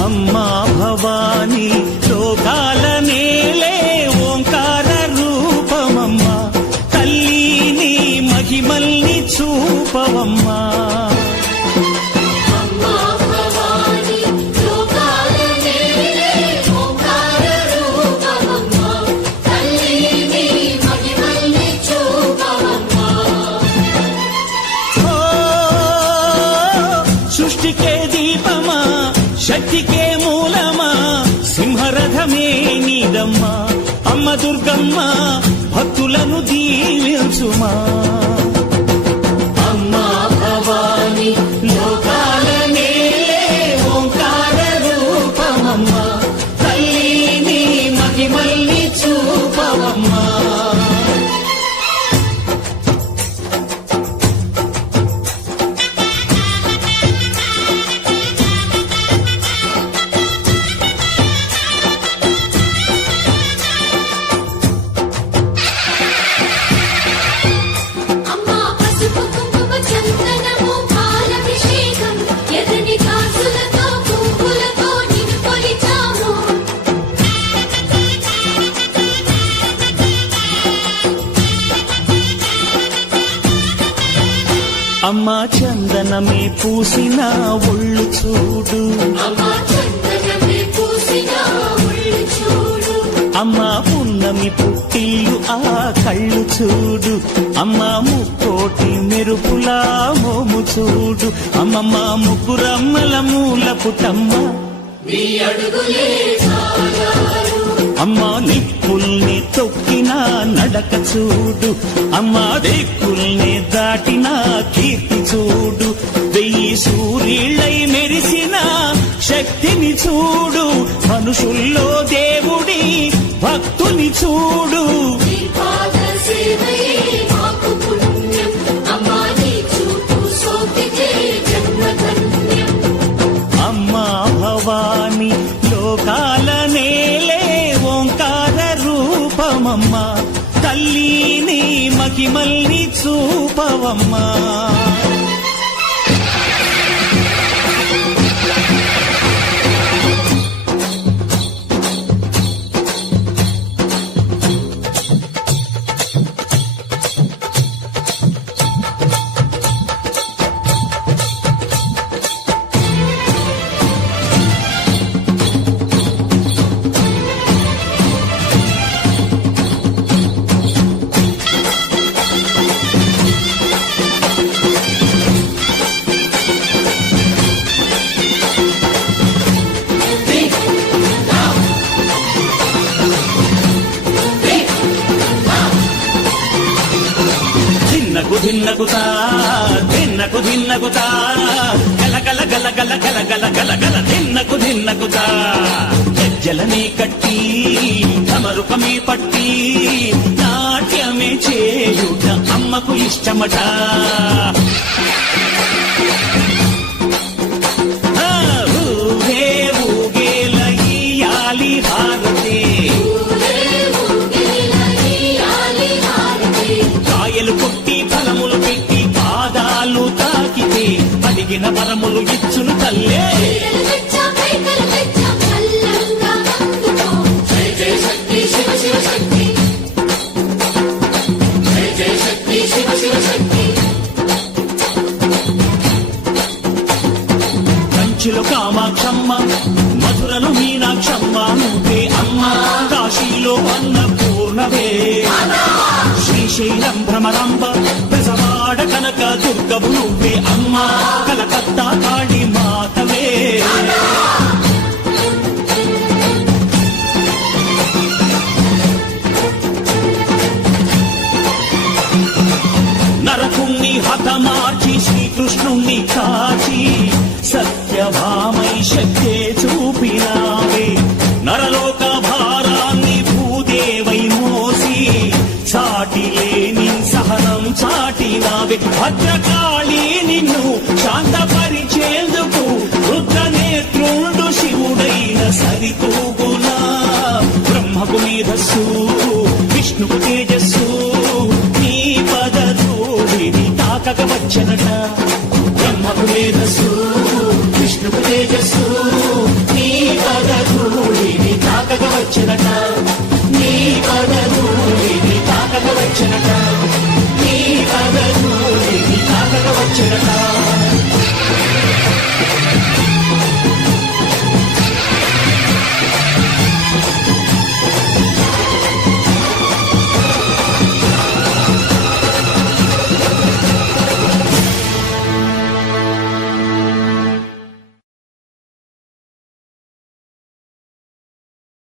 అమ్మా భవాని లోకాల నేలే ఓంకార రూపమమ్మా తల్లిని మహిమల్ని చూపవమ్మా సృష్టికే దీపమా శక్తికే మూలమా సింహరథమే నీదమ్మా అమ్మ దుర్గమ్మ భక్తులను దీవించుమా అమ్మా భవాని లోకాల నేలే ఓంకార రూపమమ్మా తల్లిని మహిమల్ని చూపవమ్మా అమ్మా చందనమే పూసిన ఒళ్ళు చూడు అమ్మా పున్నమి పుట్టిల్లు ఆ కళ్ళు చూడు అమ్మా ముక్కోటి మెరుపులా మోము చూడు అమ్మమ్మ ముగ్గురమ్మల మూల పుట్టమ్మ అమ్మా నిప్పుల్ని తొక్కిన నడక చూడు అమ్మా దిక్కుల్ని దాటిన కీర్తి చూడు వెయ్యి సూర్యులై మెరిసిన శక్తిని చూడు మనుషుల్లో దేవుడి భక్తుని చూడు అమ్మా భవాని లోకాల నేలే ఓంకార రూపమమ్మా తల్లిని మహిమల్ని చూపవమ్మా ధిన్నకుతా ధిన్నకు ధిన్నకుతా గల గల గల గల గల గల గల గల ధిన్నకుతా గజ్జలనే కట్టి తమరుకమే పట్టి నాట్యమే చేయుట అమ్మకు ఇష్టమట ఊగే ఊగేల ఈయాలి హారతి కాయలు కొట్టి ఫలములు పెట్టి పాదాలు తాకితే అడిగిన వరములు ఇచ్చును తల్లే కంచిలో కామాక్షమ్మ మధురలో మీనాక్షమ్మ నువ్వే అమ్మ కాశీలో అన్నపూర్ణవే శ్రీశైలం భ్రమరాంబ పెసవాడ కనక దుర్గవు నువ్వే అమ్మ కలకత్తా కాళీ మాతవే నరకుణ్ణి హతమార్చి శ్రీకృష్ణుణ్ణి కాచి సత్యభామై శక్తే చూపినావే నరలోక భారాన్ని భూదేవై మోసి సాటి లేని సహనం చాటినావే భద్రకాళి నిన్ను శాంతపరిచేందుకు రుద్రనేత్రుండు శివుడైన సరితూగునా మేధస్సు విష్ణువు తేజస్సు నీ పదధూళిని తాకక వచ్చనట బ్రహ్మకు మేధస్సు విష్ణువు తేజస్సు నీ పదధూళిని తాకక వచ్చనట